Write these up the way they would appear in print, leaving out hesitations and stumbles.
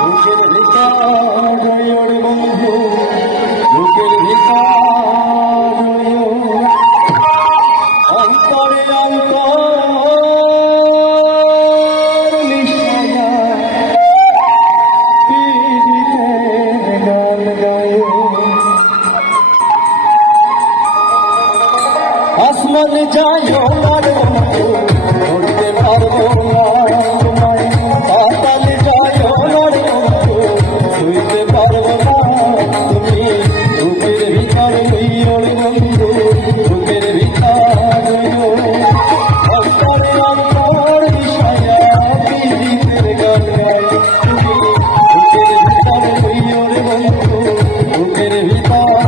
বুকের ভিতর বন্ধু বুকের ভিতর অন্তরে অন্তর মিশায়া পীড়িতের গান গায় আসমান যায় ওনার বন্ধু ধরতে পারবো না তোমায় পাতাল যায় ওনার বন্ধু ছুঁইতে পারবো না তুমি বুকের ভিতর ওর বন্ধু বুকের ভিতর অন্তরে অন্তর মিশায়া পীড়িতের গান গায় তুমি বুকের ভিতর ওর বন্ধু বুকের ভিতর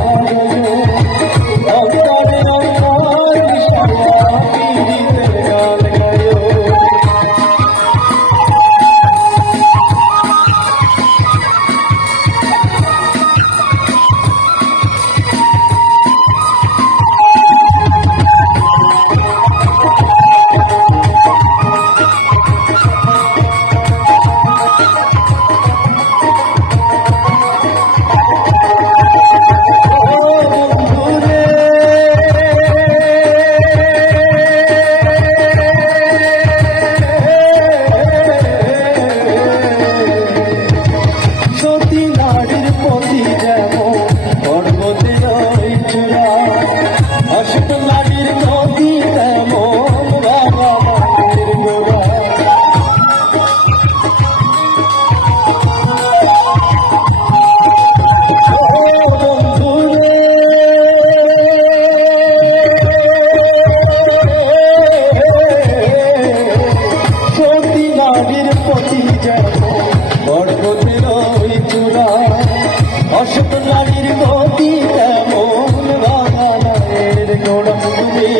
অসত নারীর গতি তেমন বাঙালের গোড়া তুমি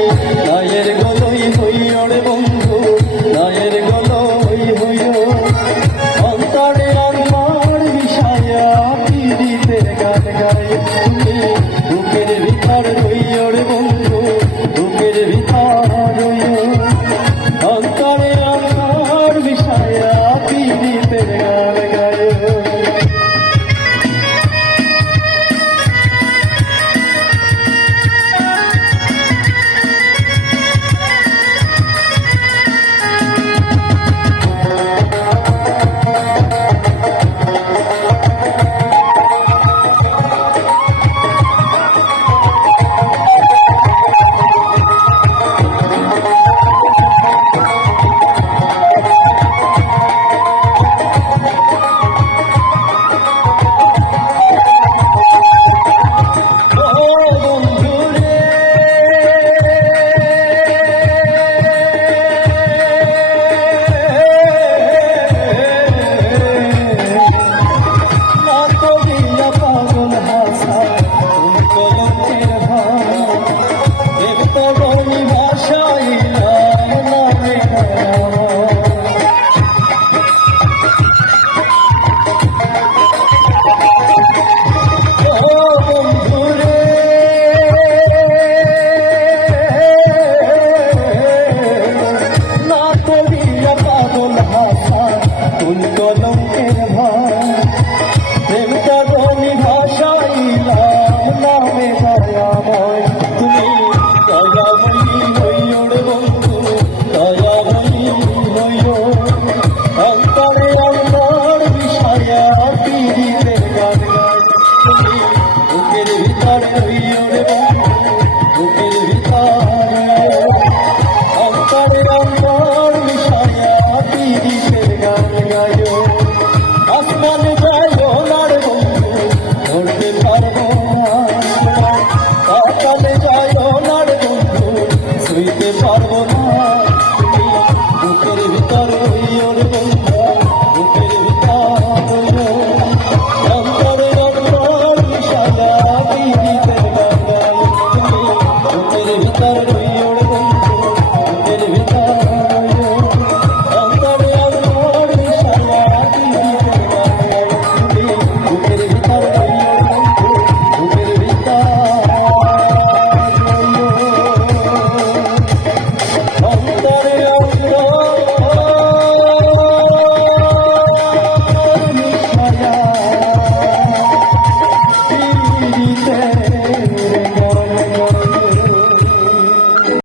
নায়ের গলই হইয়রে বন্ধু নায়ের গলই হইয় অন্তরে আমার বিষয়া পীড়িতের গান গায় তুমি বুকের ভিতর হইয়রে বন্ধু বুকের ভিতর হইয় অন্তরে আমার বিষয়া পীড়িতের গান গায় ভিতর